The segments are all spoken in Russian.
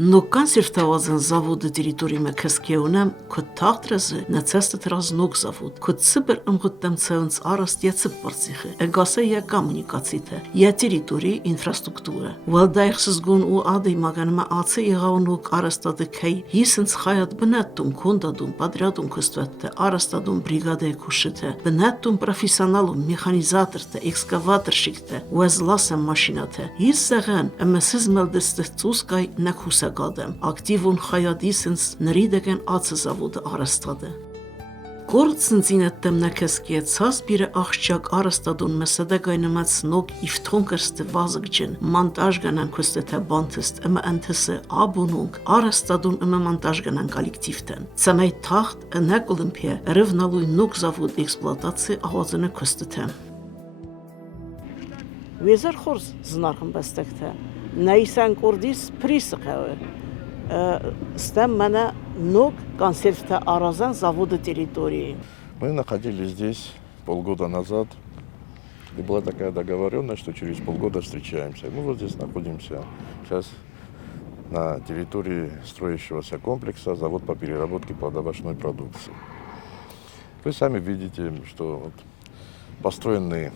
Նոկան սիրտավազն զավոդը դիրիտորի մեկեսկեունեմ կտաղտրեզը նացեստը տրազնոկ զավոդ կծբր ըմգտեմ ցանց արաստիացը բարձիխը էգասը յա կոմունիկացիթը յա դիրիտորի ինֆրաստրուկտուրա վալդայխսզգուն ու ադի մագանմա ացը եղավնոկ արաստադը քայ հիսնց խայատ բնատում կոնդադում պատրատում կստվետը արաստադում բրիգադե կուշիթը բնատում պրոֆեսիոնալում մեխանիզատորը էքսկավատորշիկը ուզլասը մաշինաթը հիսսեղան ամսզմալ դստծուսկայ նախուս ակտիվուն խայադիսնց նրիդեկեն ացզավոդը արաստադը Կորցնցինը նակեսկեցած բիրը աղջակ արաստադուն մսադագայնմած նոկ իվթոն կրստը վազգջն монтаж գնան քստեթա բանտստ ըմը ընթսը աբունունք արաստադուն ըմը монтаж գնան կոլեկտիվտեն ցամայ թախտ ընակ օլիմպիա ռևնալույ նոկ զավոդ էքսպլուատացի ահազնը քստեթա Վեզեր խորս զնարխն բստեկթա Наисан Курдис присыхавы. Стам мана ног консервта Аразан завода территории. Мы находились здесь полгода назад. И была такая договоренность, что через полгода встречаемся. Мы вот здесь находимся сейчас на территории строящегося комплекса завод по переработке плодовочной продукции. Вы сами видите, что вот построенные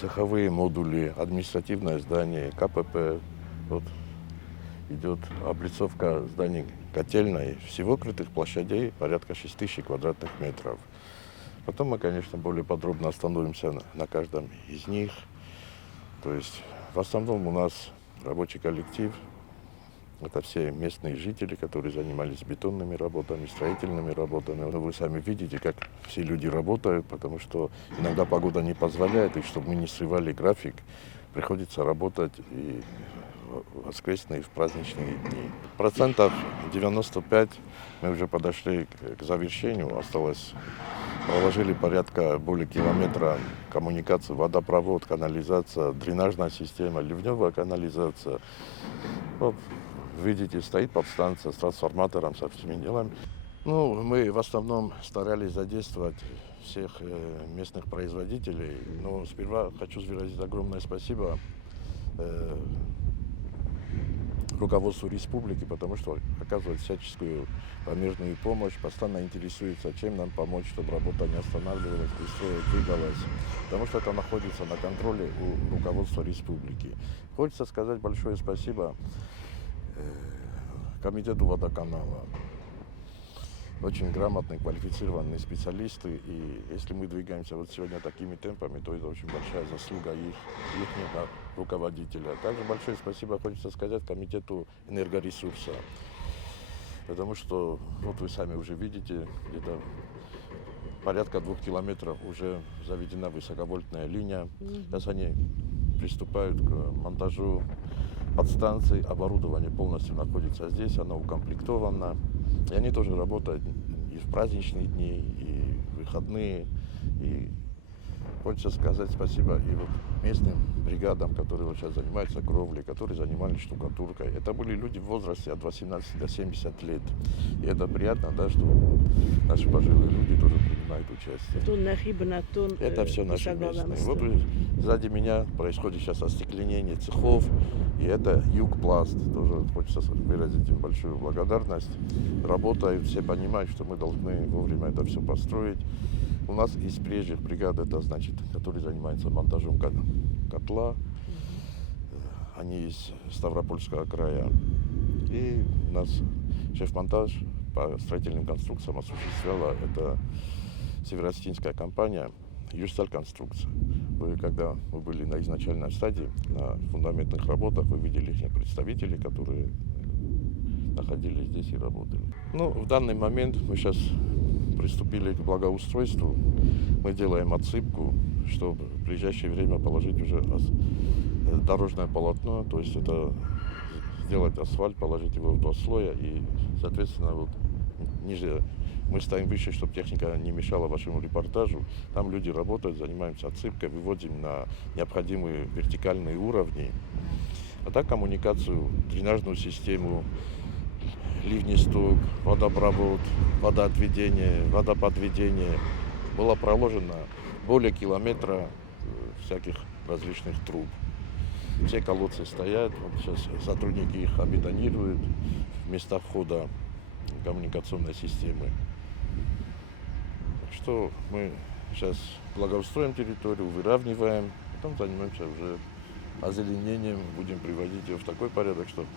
цеховые модули, административное здание, КПП. Вот идет облицовка зданий котельной. Всего крытых площадей порядка 6000 квадратных метров. Потом мы, конечно, более подробно остановимся на каждом из них. То есть в основном у нас рабочий коллектив. Это все местные жители, которые занимались бетонными работами, строительными работами. Но вы сами видите, как все люди работают, потому что иногда погода не позволяет, и чтобы мы не срывали график, приходится работать и в воскресные, и в праздничные дни. 95% мы уже подошли к завершению. Осталось, проложили порядка более километра коммуникации, водопровод, канализация, дренажная система, ливневая канализация. Вот. Видите, стоит подстанция с трансформатором, со всеми делами. Ну, мы в основном старались задействовать всех местных производителей. Но сперва хочу выразить огромное спасибо руководству республики, потому что оказывает всяческую помежную помощь, постоянно интересуется, чем нам помочь, чтобы работа не останавливалась, быстрее двигалась. Потому что это находится на контроле у руководства республики. Хочется сказать большое спасибо комитету водоканала. Очень грамотные, квалифицированные специалисты. И если мы двигаемся вот сегодня такими темпами, то это очень большая заслуга их руководителя. Также большое спасибо хочется сказать комитету энергоресурса. Потому что, вот вы сами уже видите, где-то порядка 2 километров уже заведена высоковольтная линия. Сейчас они приступают к монтажу подстанции, оборудование полностью находится здесь, оно укомплектовано. И они тоже работают и в праздничные дни, и в выходные. И хочется сказать спасибо и вот местным бригадам, которые вот сейчас занимаются кровлей, которые занимались штукатуркой. Это были люди в возрасте от 18 до 70 лет. И это приятно, да, что наши пожилые люди тоже принимают участие. Это все наши местные. Вот сзади меня происходит сейчас остекление цехов. И это Югпласт. Тоже хочется выразить им большую благодарность. Работают, все понимают, что мы должны вовремя это все построить. У нас из прежних бригад, это значит, которые занимаются монтажом котла. Они из Ставропольского края. И у нас шеф-монтаж по строительным конструкциям осуществляла это северо-осетинская компания Южсталь Конструкция. Вы, когда мы были на изначальной стадии, на фундаментных работах, вы видели их представителей, которые находились здесь и работали. Ну, в данный момент мы сейчас приступили к благоустройству. Мы делаем отсыпку, чтобы в ближайшее время положить уже дорожное полотно, то есть это сделать асфальт, положить его в 2 слоя и, соответственно, вот ниже мы стоим выше, чтобы техника не мешала вашему репортажу. Там люди работают, занимаемся отсыпкой, выводим на необходимые вертикальные уровни. А так коммуникацию, дренажную систему, ливнесток, водопровод, водоотведение, водоподведение. Было проложено более километра всяких различных труб. все колодцы стоят, вот сейчас сотрудники их абетонируют в места входа коммуникационной системы. Так что мы сейчас благоустроим территорию, выравниваем, потом занимаемся уже озеленением, будем приводить ее в такой порядок, чтобы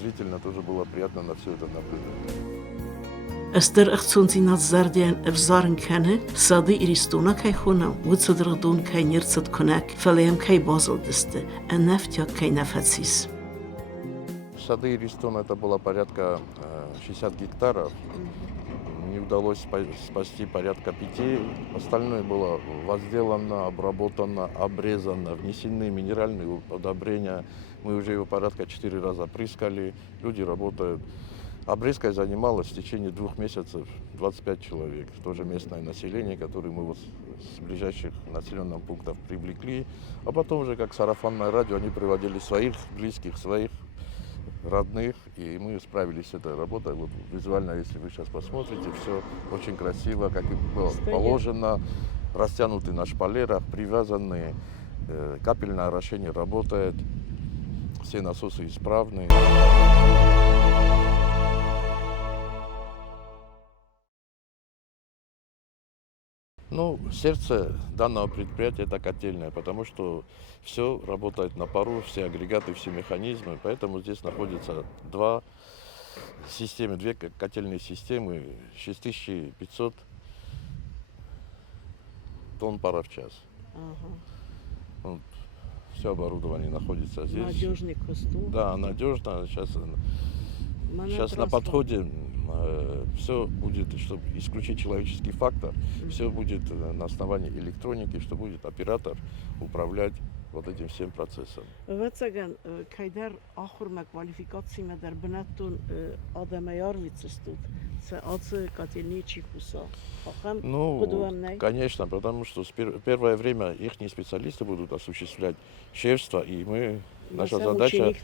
зрительно тоже было приятно на все это наблюдать. Esther աղցոնցինած զարդյան evzarın kəni, sadı iristuna kay xunam, vıtsıdırıdun kay nirtsıd kunak, fələyəm kay bazıldısты, nəftyak kay nəfətsiz. Сады Иристон это было порядка 60 гектаров. Не удалось спасти порядка 5. Остальное было возделано, обработано, обрезано, внесены минеральные удобрения. Мы уже его порядка 4 раза опрыскали. Люди работают. Обрезкой занималось в течение 2 месяцев 25 человек. Тоже местное население, которое мы вот с ближайших населенных пунктов привлекли. А потом уже как сарафанное радио они приводили своих близких, своих родных, и мы справились с этой работой. Вот визуально, если вы сейчас посмотрите, все очень красиво, как и было положено. Растянуты на шпалерах, привязаны, капельное орошение работает, все насосы исправны. Ну, сердце данного предприятия это котельная, потому что все работает на пару, все агрегаты, все механизмы, поэтому здесь находится две котельные системы, 6500 тонн пара в час. Ага. Вот, все оборудование находится здесь. Надежный костюм. Да, надежно. Сейчас на подходе все будет, чтобы исключить человеческий фактор, все будет на основании электроники, что будет оператор управлять вот этим всем процессом. Վեցագան քայդեր ախորմա կվալիֆիկացիա դեր բնատուն ադամայարվիցստուտ це аце котельные чикуса. Ну, конечно, потому что первое время их специалисты будут осуществлять шефство, и наша задача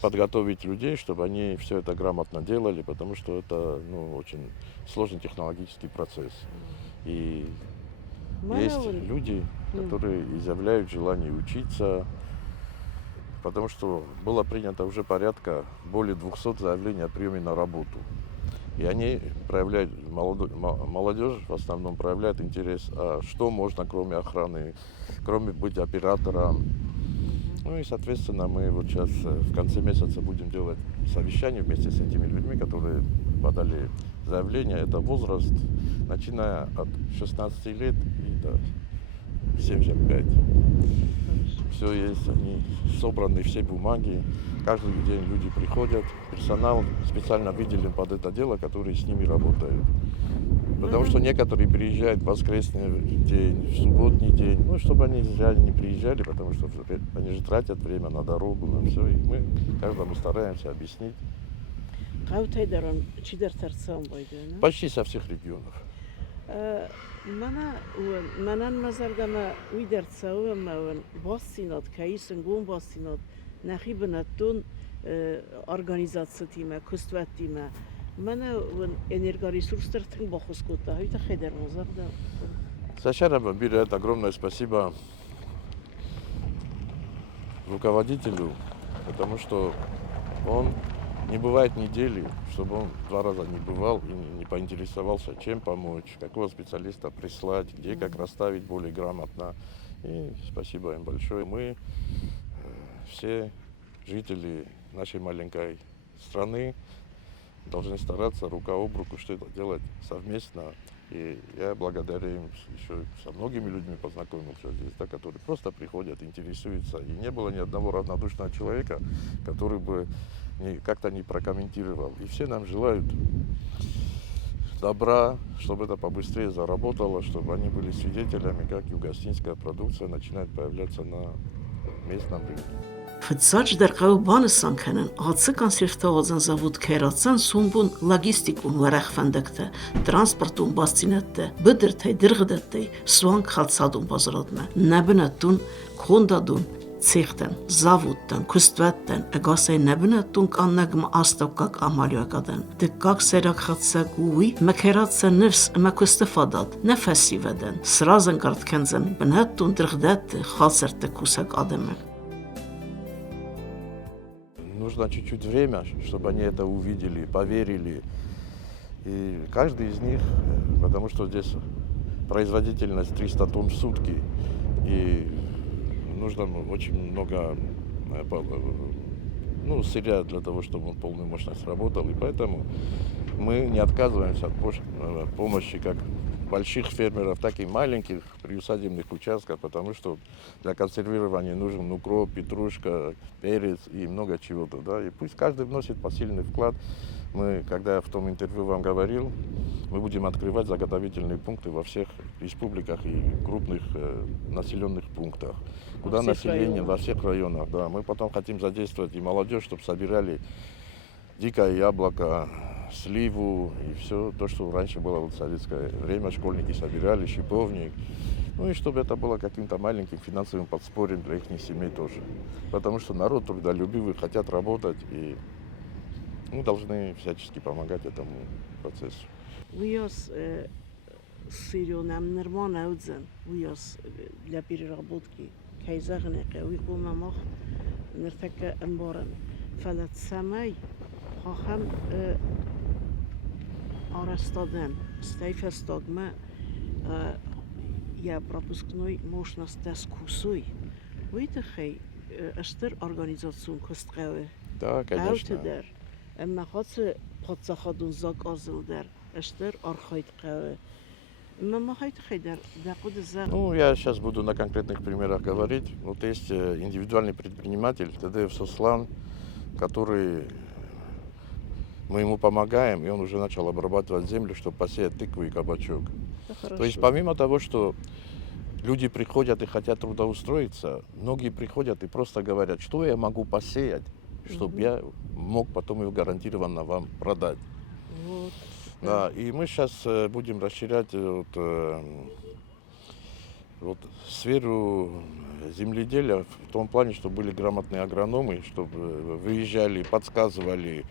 подготовить людей, чтобы они все это грамотно делали, потому что это очень сложный технологический процесс. И есть люди, которые изъявляют желание учиться, потому что было принято уже порядка более 200 заявлений о приеме на работу. И они проявляют, молодежь в основном проявляет интерес, а что можно кроме охраны, кроме быть оператором. Ну и, соответственно, мы вот сейчас в конце месяца будем делать совещание вместе с этими людьми, которые подали заявление. Это возраст, начиная от 16 лет и до 75. Все есть, они собраны, все бумаги. Каждый день люди приходят, персонал специально выделен под это дело, который с ними работает. Потому что некоторые приезжают в воскресный день, в субботний день, чтобы они зря не приезжали, потому что они же тратят время на дорогу, на все, и мы каждому стараемся объяснить. Почти со всех регионов. Манан мазардама уйдерцауэмэвэн бассинат, каисен гон бассинат, нахибэнаттун организация тима, кустват тима. Энергоресурсдар тын бахускота, это хайдер мазарда. Сначала бирает огромное спасибо руководителю, потому что он не бывает недели, чтобы он 2 раза не бывал и не поинтересовался, чем помочь, какого специалиста прислать, где как расставить более грамотно. И спасибо им большое. Мы все жители нашей маленькой страны должны стараться рука об руку что-то делать совместно. И я благодаря им еще со многими людьми познакомился здесь, которые просто приходят, интересуются. И не было ни одного равнодушного человека, который бы как-то не прокомментировал. И все нам желают добра, чтобы это побыстрее заработало, чтобы они были свидетелями, как югостинская продукция начинает появляться на местном рынке. Ֆծաճ դերկայու բանսան քնն ացը կոնսերտոզն զավուտ քերացան սումբուն լոգիստիկուն վարախ ֆանդակտը տրանսպորտուն բաստինատը բդրթay դրգդտay սուան խալցադուն բազրոդնա նաբնատուն քոնդադուն ցիխտն զավուտն քուստվատն ագասay նաբնատուն կաննագմ աստոկակ ամալյակադն դկակ սերակխացակուի մքերացը նվս մակուստֆադատ նֆասիվադն սրազն կարտքանզն բնատուն դրգդատ խալսերտը քուսակ ադեմը нужно чуть-чуть время, чтобы они это увидели, поверили. И каждый из них, потому что здесь производительность 300 тонн в сутки, и нужно очень много сырья для того, чтобы он полную мощность работал. И поэтому мы не отказываемся от помощи как больших фермеров, так и маленьких приусадебных участков, потому что для консервирования нужен укроп, петрушка, перец и много чего-то. Да? И пусть каждый вносит посильный вклад. Мы, когда я в том интервью вам говорил, мы будем открывать заготовительные пункты во всех республиках и крупных населенных пунктах. Куда население, во всех районах. Да. Мы потом хотим задействовать и молодежь, чтобы собирали дикое яблоко, сливу и все то, что раньше было в советское время. Школьники собирали, шиповник. Ну и чтобы это было каким-то маленьким финансовым подспорьем для их семей тоже. Потому что народ трудолюбивый, хотят работать, и мы должны всячески помогать этому процессу. Уяс сырьем нормально удзен, уяс для переработки. Кайзагнеке, уйкулмамах нертека эмборен. Фалат самай хахам арастадем, стайфестагма я пропускной мощность дискуссий. Выйдахай эштер организацион костгаве. Да, конечно. Аутедер. Эмма хатse подсахадун зак азылдер. Эштер архайт каве. Эмма хайдер да кудза. Ну, я сейчас буду на конкретных примерах говорить. Вот есть индивидуальный предприниматель ТДФ Сослан, который мы ему помогаем, и он уже начал обрабатывать землю, чтобы посеять тыкву и кабачок. То есть помимо того, что люди приходят и хотят трудоустроиться, многие приходят и просто говорят, что я могу посеять, чтобы я мог потом его гарантированно вам продать. Вот. Да, и мы сейчас будем расширять сферу земледелия в том плане, чтобы были грамотные агрономы, чтобы выезжали, подсказывали,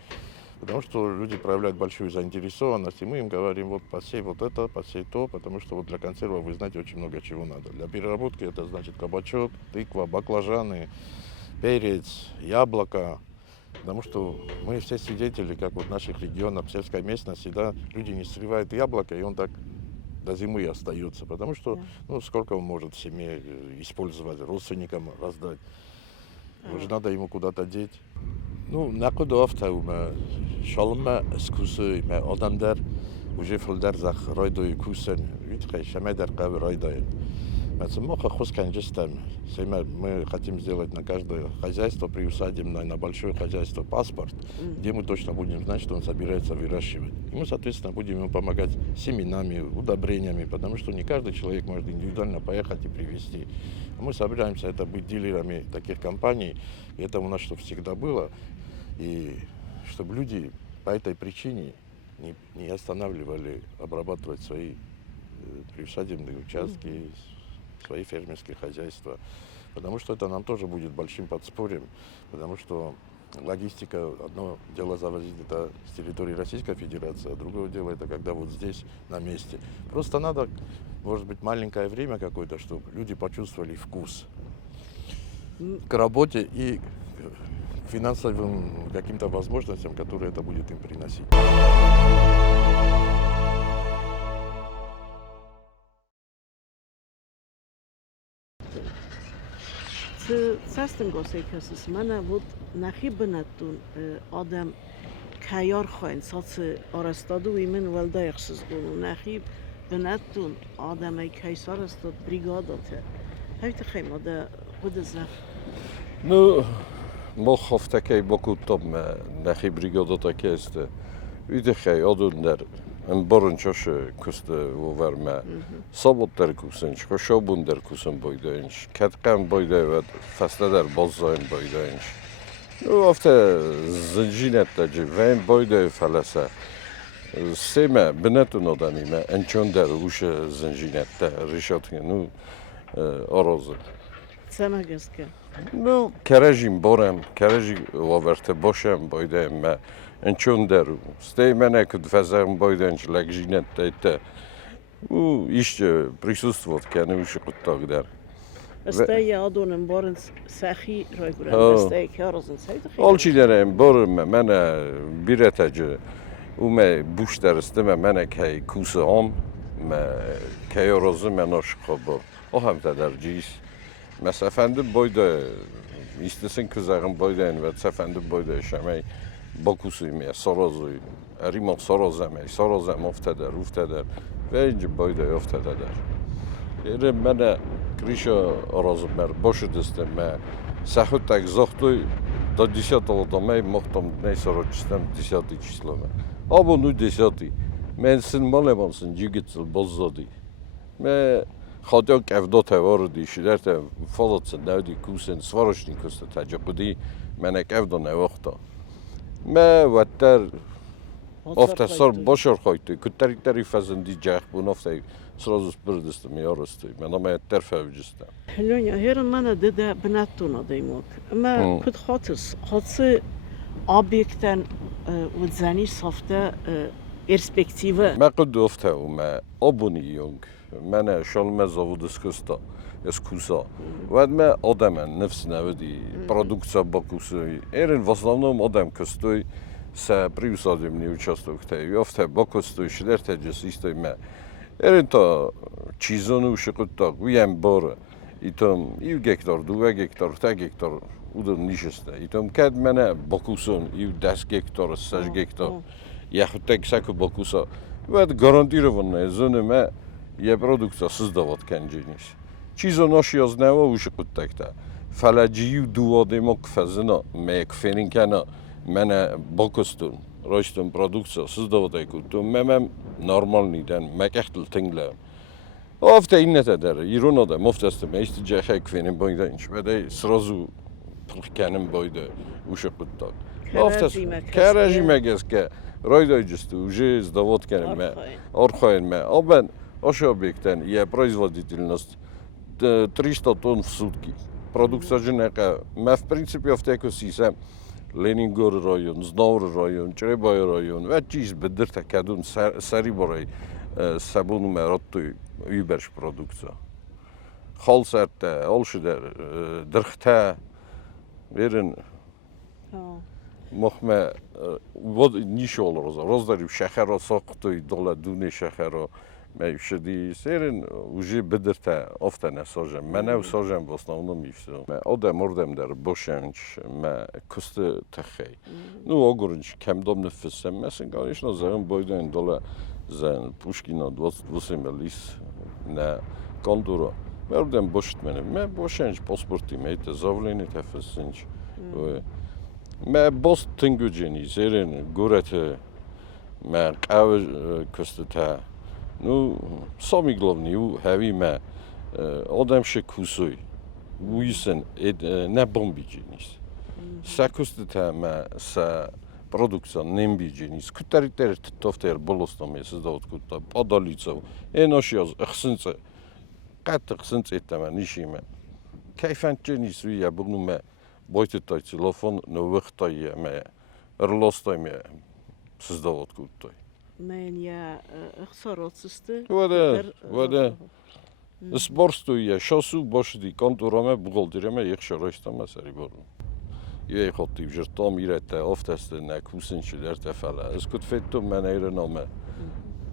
потому что люди проявляют большую заинтересованность, и мы им говорим, вот посей вот это, посей то, потому что вот для консервов, вы знаете, очень много чего надо. Для переработки это значит кабачок, тыква, баклажаны, перец, яблоко. Потому что мы все свидетели, как вот в наших регионах, в сельской местности, да, люди не срывают яблоко, и он так до зимы остается. Потому что, сколько он может в семье использовать, родственникам раздать. Уже надо ему куда-то деть. Нақуд афтаума, шалма скусы, адамдар уже фулдар зах райдой кусен, витхай шамедар кав райдой. Мы хотим сделать на каждое хозяйство приусадебное, на большое хозяйство паспорт, где мы точно будем знать, что он собирается выращивать. И мы, соответственно, будем ему помогать семенами, удобрениями, потому что не каждый человек может индивидуально поехать и привезти. Мы собираемся это быть дилерами таких компаний, и это у нас чтобы всегда было, и чтобы люди по этой причине не останавливали обрабатывать свои приусадебные участки, свои фермерские хозяйства, потому что это нам тоже будет большим подспорьем, потому что логистика, одно дело завозить это с территории Российской Федерации, а другое дело это когда вот здесь на месте. Просто надо, может быть, маленькое время какое-то, чтобы люди почувствовали вкус к работе и к финансовым каким-то возможностям, которые это будет им приносить. Цастен госекасис мана вот нахибнатун адам каяр khoin сацы арастаду имен валдайхсыз гол нахиб бнатун адамай кайсар астад бригадата хайт хаймада худза мохов такой бокутом нахиб бригадата кесте үдехай одундар Borun çoşu kustu verme. Sabotlar kusunç, koşobunlar kusun boydanç. Katkan boyda ve fasladar bozayın boydanç. O hafta zincirette ven boyda falasa. Seme binetun odanime ençönder uş zincirette rişatını orozu. Sama gaska. Kerejim borem, kereji overte boşem boydayım me. Ençönderu. Стеймене куд фазам бойданч лагжинет тайта. Ишче присутствовать кяны уши куттагдар. استای آدونم بارنس سخی رای برای ها. استای کارزن سعید خیلی Olçi derem borum mene biretacı ume buş deristime mene kay kusam me kayorozum men aşkabor. O hem tedercis. Mes efendim boyda istesin kızarım boyda ve efendim boyda şemey bakusuyum ya sorozuy. Erimon sorozemey sorozem ufteder ve ince boyda ufteder. Ere mene krişa arazım mer boşu destem me Сахут так захтой до 10-го дома и мохтам не сорочистам 10-ти число. Або ну 10-ти. Мен син малемансın jigitsel bozzadi. Me خاطر کفدات واردی شدرت فلات نودی کوسن سوارشنی کست تجقدی من کفدان وقتا. ما وتر افت سر باشر خواهی کتری تری فزندی جخ بون افت سرازوس بردستم یارستی من ما ترفه وجستم. هلونيا هيرن مانا دده بناتونا ديموك اما كنت خاطس آبیکتن وزنی صفته perspektive. ما قد افته و ما آبونی یونگ من شالم زاودس کستا اسکوسا و ما آدم نفس نودی پرودکسا باکوسی ایرن واسلامنام آدم کستوی سه پریوسادیم نیوچاستو کته یافته باکستوی شدر تجسیستوی ما ایرن تا چیزونو شکوتا ویم بار ایتام ایو گکتار دو گکتار تا گکتار اودم نیشسته ایتام کد منه باکوسون ایو 10 گکتار 6 گکتار یخوتک سکو باکوسا و گارانتیرованное زونه یه پرودکتا سزداوات کنجینیش چیزو ناشیاز نوا وشکوتک تا فلجیو دو آدم کفزنا میکفرین کنه من باکستون راشتم پرودکتا سزداوات ایکوتم مم نرمال نیدن مکختل تنگله افته این نتداره ایران آدم افته میست جاهای کفرین باید بده سرازو پلکانم باید وشکوتک افته کرجی مگس که رایدای جستو уже сдавать کنم من архаин من آبن آشا بیکتن یه производительность 300 тонн в сутки. Продукция жинека. Мы в принципе в такой системе Ленинград район, Знавр район, Черебай район. Ve çiz bedirte kadın seri boray sabunu merattu überş produkция. Halserte, alşder, dırhta verin. Mahme vod niş olur o zaman. Rozları şehre saktoy dola dune şehre Мейшди серин уже бедерте офта не сажем. Мене усажем в основном и все. Одем ордем der бошенч, me kuste тахей. Ну огурнч кемдом нефесем. Месен конечно зарем бойден дола за Пушкина 28 лис на кондура. Ордем бошт мене. Me бошенч паспорти мейте завлени тефесенч. Me bost тингуджени серин гурете me кав кустета Ну, самый главный, heavy me, adam się kusuje, uisen, ne bombicinis. Sakustita me sa produkcja nembicinis, kutariter tofter bolostom je sezdaut kuta, padalicov, enošiaz, xsince, kat xsince etame nishime. Kayfantjenis uya bunu me, boytetay telefon, no vıhtay me, rlostay me, sezdaut kutay. Men ya xarotsiste. Vada. Sporstu ya şasu başdi konturame buğaldireme yakşarıştama seri borum. Yey xotti jirtam irete afteste ne kusin şeyler tefala. Eskut fettum men eyrename.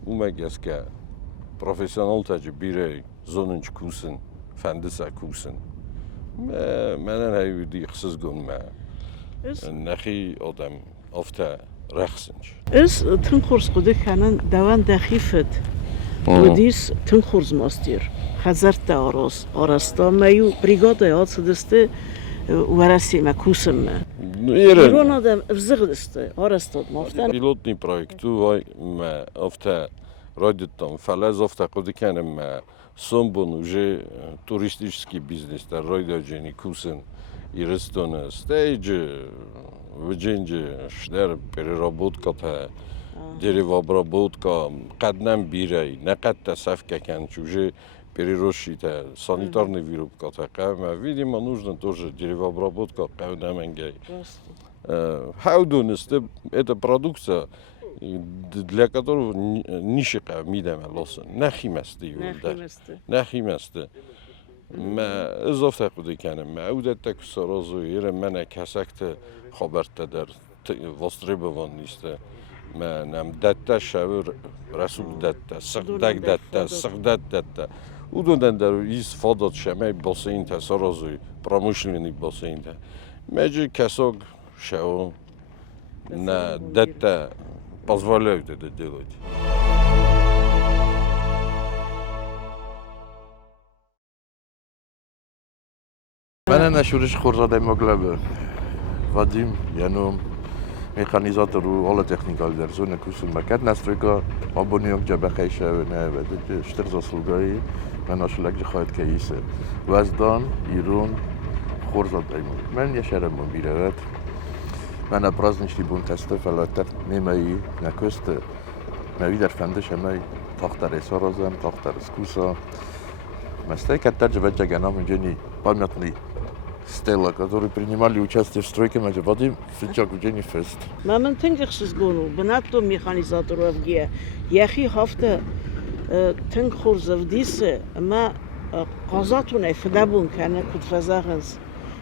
Ume geske profesyonel tecrübe zonunç kusin, fendisa kusin. Menen heyudi xsiz gunme. Nahi adam afta رخصنش. از تنخورس قده کنن دوان دخیفت. ودیس تنخورز ماستیر. خزرت آراستا میو بریگاده آت دسته ورسی مکوسم. ایران آدم افزق دسته آراستاد مافتن. پیلوتنی پروژه وای ما افته رادیتام فلز افته قده کنم ما سومبون وجه توریستیسکی بیزنس در رادیوجنی کوسن ایرستونه استیج Вджинджи, шдер переработка та деревообработка, каднам бирай, не кадта савка кянч, уже переросшита санитарная вырубка такая. Видимо, нужно тоже деревообработка, кавдамангай. Хаудунес, это продукция, для которого нишика мидаме лоса, нахимасты. Нахимасты. ما اضافه بوده کنم ما اودت تک سرازو یه من کسکت خبرت در وستری بوان نیسته ما نم دت شاور رسول دت سقدک دت سقدت دت اودن در ایس فادات شمه باسین تا سرازوی پراموشنی باسین تا ماجی کساگ شو نه دت позволяют это делать. من نشورش خورزاده مغلبه Vadim, Janom, mechanizator u alle technikali der zone kusun maket nastrojka, abonijok dzsebekejse, ne, sztyrzo szulgai, men a legje hajt keise. Vazdan, Irun, Horzadaimon. Men jeseremon birevet. Men a prazdnični bun teste felettet némei na köste, men wieder fendese mei, tachtare szarazem, tachtare skusa. Мастейка также ведь генам инженер памятный стела, которые принимали участие в стройке на Вадим Фичак Евгений Фест. Мамин тингхсис гону, бнато механизаторов ге. Яхи хафта тинг хорзавдисе, ма قازاتونه فدابون کنه کد فزاغنس.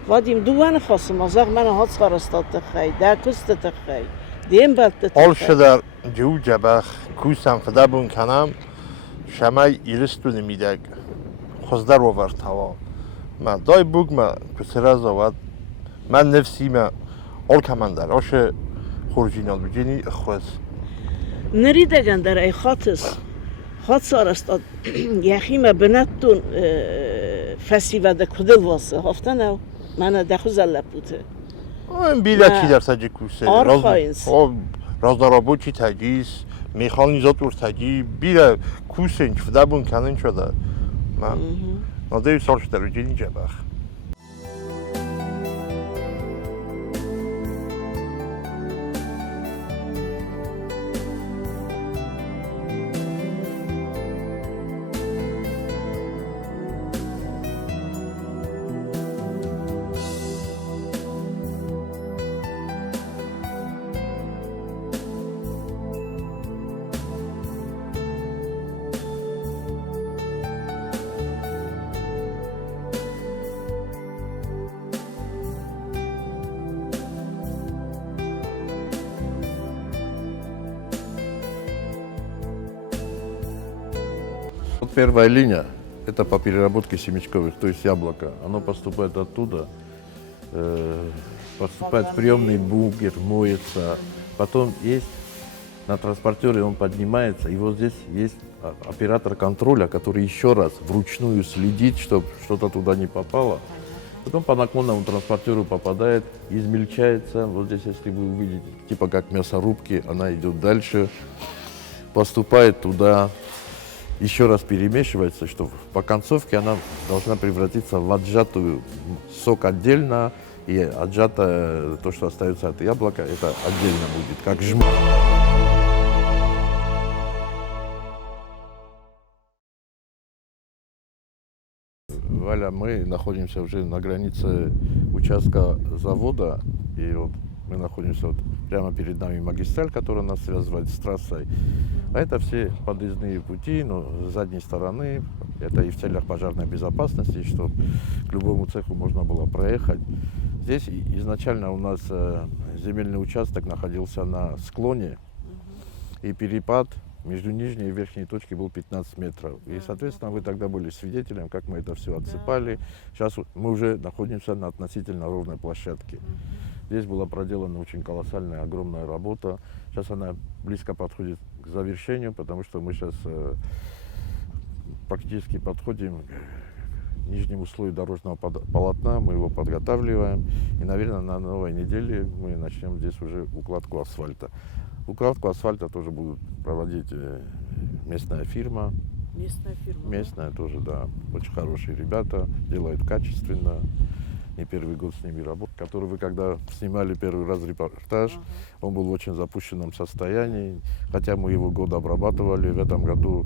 وادیم دوان خاصم ازاق من هات خارستاد تخی، در کست تخی، دیم بلت تخی. آل شدر جو جبخ کوسم فدابون کنم، شمای ایرستو نمیدگ. خزدر آورد هوا. من دای بوگ ما کسر زود من نفسی ما آل کماندر آش خورجینال بجینی خوز. نریدگن در ای خاطس خاط سارستاد یخی ما بنتون فسیوده کدل واسه هفته نو من دخوز لپوته. این بیله چی در سجی کوسه. آرخاینس. رازدارابو چی تجیز میخانیزاتور تجی بیله کوسه اینچ فدابون کنن شده. من نادیو سالش در جنی جبخ. Вот первая линия, это по переработке семечковых, то есть яблоко. Оно поступает оттуда, поступает в приемный бункер, моется. Потом есть на транспортере, он поднимается, и вот здесь есть оператор контроля, который еще раз вручную следит, чтобы что-то туда не попало. Потом по наклонному транспортеру попадает, измельчается. Вот здесь, если вы увидите, типа как мясорубки, она идет дальше, поступает туда. Еще раз перемешивается, что по концовке она должна превратиться в отжатую сок отдельно, и отжатое то, что остается от яблока, это отдельно будет, как жмых. Валя, мы находимся уже на границе участка завода, и вот мы находимся вот прямо перед нами магистраль, которая нас связывает с трассой. А это все подъездные пути, но с задней стороны. Это и в целях пожарной безопасности, чтобы к любому цеху можно было проехать. Здесь изначально у нас земельный участок находился на склоне, и перепад между нижней и верхней точкой был 15 метров. И, соответственно, вы тогда были свидетелем, как мы это все отсыпали. Сейчас мы уже находимся на относительно ровной площадке. Здесь была проделана очень колоссальная, огромная работа. Сейчас она близко подходит к завершению, потому что мы сейчас практически подходим к нижнему слою дорожного полотна. Мы его подготавливаем. И, наверное, на новой неделе мы начнем здесь уже укладку асфальта. Укладку асфальта тоже будет проводить местная фирма. Местная фирма? Местная тоже, да. Очень хорошие ребята, делают качественно. Не первый год с ними работаю. Который вы когда снимали первый раз репортаж, он был в очень запущенном состоянии. Хотя мы его год обрабатывали. В этом году,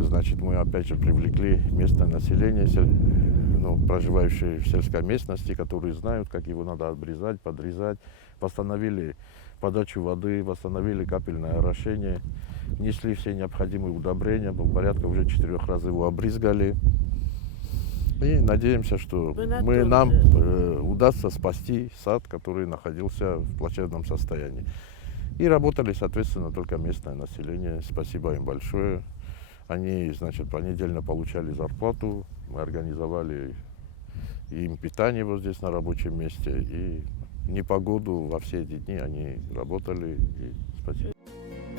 значит, мы опять же привлекли местное население, проживающее в сельской местности, которые знают, как его надо обрезать, подрезать. Восстановили подачу воды, восстановили капельное орошение, внесли все необходимые удобрения, порядка уже 4 раз его обрызгали. И надеемся, что нам удастся спасти сад, который находился в плачевном состоянии. И работали, соответственно, только местное население. Спасибо им большое. Они, значит, понедельно получали зарплату. Мы организовали им питание вот здесь на рабочем месте. И в непогоду во все эти дни они работали. И спасибо.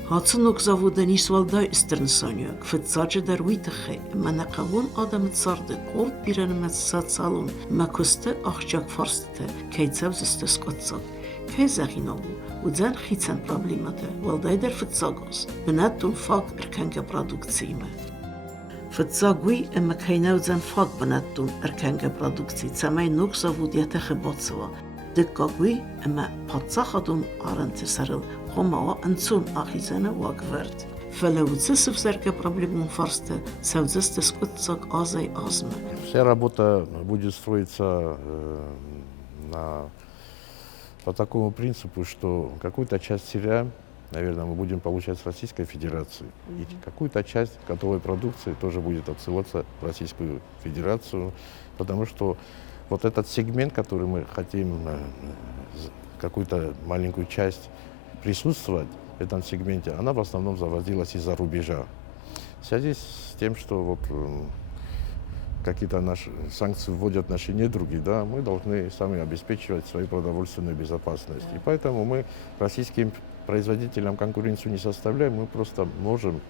Հացնոք զավոդն իսվալդայ ստրնսանյակ, վծաճը դարույթը մանակավոն ադամը ծարդը կորդ բիրանը մեծ սացալուն, մակոստը աղջակ վարստը, կայցավ զստս կոցակ, կայզաղինովու, ու ձան խիցան պրաբլիմատը, վալդայ դար վծագոս, բնատուն ֆակ ըրքանգա պրադուկցիիմը։ Վծագույ մկայնավ ձան ֆակ բնատուն ըրքանգա պրադուկցի, ծամայ նոք զավոդ յատը խբոցվա, դկագույ պատծախադում առանցեսարել խոմավա ընցուն ախիզանը վագվերդ։ Фэлэуцисов зерка проблему фарсте, савзестес кутцак азай азмы. Вся работа будет строиться по такому принципу, что какую-то часть сырья, наверное, мы будем получать с Российской Федерации. И какую-то часть готовой продукции тоже будет отсылаться в Российскую Федерацию, потому что вот этот сегмент, который мы хотим, какую-то маленькую часть присутствовать в этом сегменте, она в основном завозилась из-за рубежа. В связи с тем, что вот какие-то наши санкции вводят наши недруги, да, мы должны сами обеспечивать свою продовольственную безопасность. И поэтому мы российским производителям конкуренцию не составляем, мы просто можем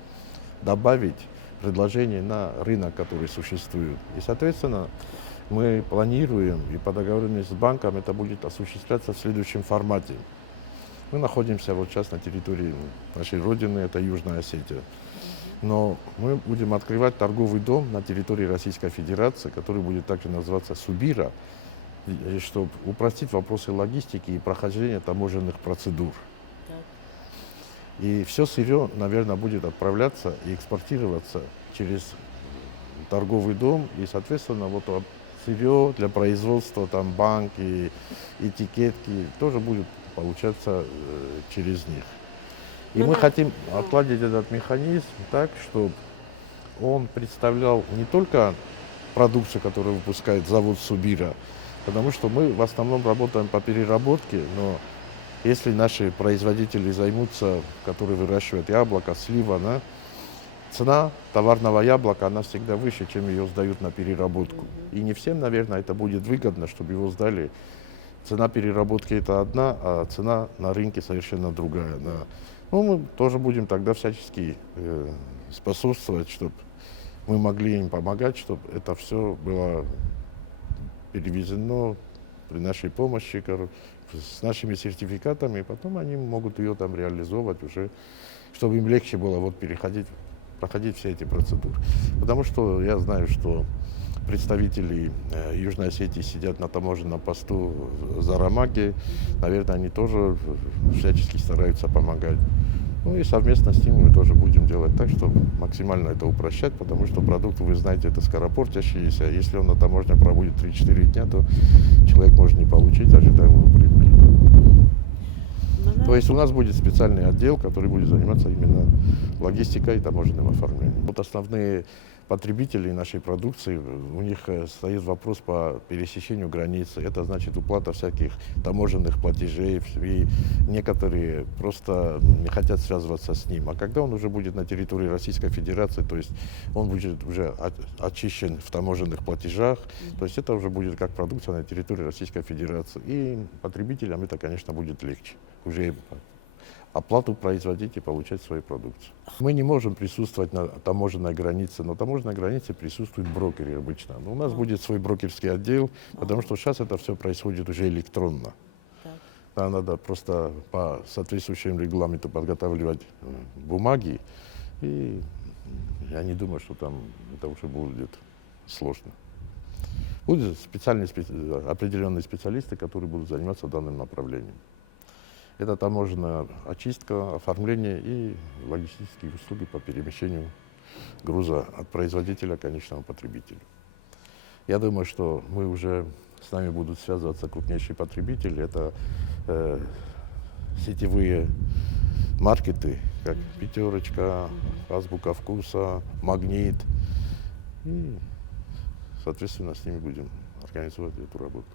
добавить предложение на рынок, который существует. И, соответственно, мы планируем, и по договоренности с банком это будет осуществляться в следующем формате. Мы находимся вот сейчас на территории нашей родины, это Южная Осетия. Но мы будем открывать торговый дом на территории Российской Федерации, который будет также называться Субира, чтобы упростить вопросы логистики и прохождения таможенных процедур. И все сырье, наверное, будет отправляться и экспортироваться через торговый дом, и, соответственно, вот сырье для производства, там банки, этикетки, тоже будет получаться через них. И мы хотим отладить этот механизм так, чтобы он представлял не только продукцию, которую выпускает завод Субира, потому что мы в основном работаем по переработке, но если наши производители займутся, которые выращивают яблоко, слива, да, цена товарного яблока, она всегда выше, чем ее сдают на переработку. И не всем, наверное, это будет выгодно, чтобы его сдали. Цена переработки это одна, а цена на рынке совершенно другая. Да. Ну, мы тоже будем тогда всячески способствовать, чтобы мы могли им помогать, чтобы это все было перевезено при нашей помощи, с нашими сертификатами, и потом они могут ее там реализовывать уже, чтобы им легче было вот проходить все эти процедуры. Потому что я знаю, что представители Южной Осетии сидят на таможенном посту Зарамаги, наверное, они тоже всячески стараются помогать. Ну и совместно с ними мы тоже будем делать так, чтобы максимально это упрощать, потому что продукт, вы знаете, это скоропортящийся. Если он на таможне пробудет 3-4 дня, то человек может не получить ожидаемую прибыль. То есть у нас будет специальный отдел, который будет заниматься именно логистикой и таможенным оформлением. Вот основные потребители нашей продукции, у них стоит вопрос по пересечению границы. Это значит уплата всяких таможенных платежей, и некоторые просто не хотят связываться с ним. А когда он уже будет на территории Российской Федерации, то есть он будет уже очищен в таможенных платежах, то есть это уже будет как продукция на территории Российской Федерации. И потребителям это, конечно, будет легче. Уже оплату производить и получать свою продукцию. Мы не можем присутствовать на таможенной границе, но на таможенной границе присутствуют брокеры обычно. Но у нас будет свой брокерский отдел, потому что сейчас это все происходит уже электронно. Да, надо просто по соответствующему регламенту подготавливать бумаги, и я не думаю, что там это уже будет сложно. Будут определенные специалисты, которые будут заниматься данным направлением. Это таможенная очистка, оформление и логистические услуги по перемещению груза от производителя к конечному потребителю. Я думаю, что мы уже с нами будут связываться крупнейшие потребители. Это сетевые маркеты, как «Пятерочка», «Азбука вкуса», «Магнит». И соответственно, с ними будем организовать эту работу.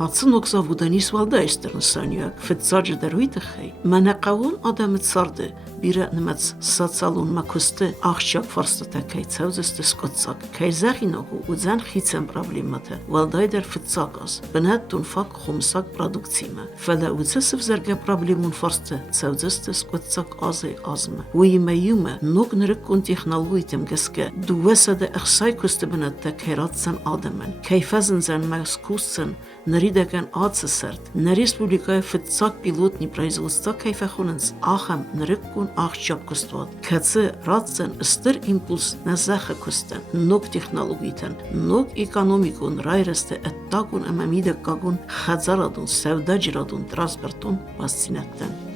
Հացնոք զավուդանիս վալդայստր նսանյակ, ֆեցաջը դրույթը խեյ, մանակավուն ադամը ծարդը, բիրը նմած սացալուն մակուստը, աղջակ վարստը կայ ծավզստը սկոցակ, կայ զախինոգու ու ձան խիցեն պրավլիմատը, վալդայդեր ֆցակաս, բնատ տունֆակ խումսակ պրադուկցիմը, ֆելա ուծեսվ զարգա պրավլիմուն վարստը, ծավզստը սկոցակ ազե ազմը, ու իմեյումը նոգ նրկուն տեխնալուիտեմ գսկը, դուվեսադը ըխսայ կուստը բնատ տակ հերացցան ադամեն, կայֆազն զան մասկուսցն, Наридаган ацесерт, на республикае фцак пилотни производства кайфахуненс ахам нарыккун ахчап кустуат. Кацы рацен стыр импульс на заха кустен, ног технологийтен, ног экономикун райресте эттагун амамида кагун хазарадун, севдаджирадун, транспортун басцинеттен.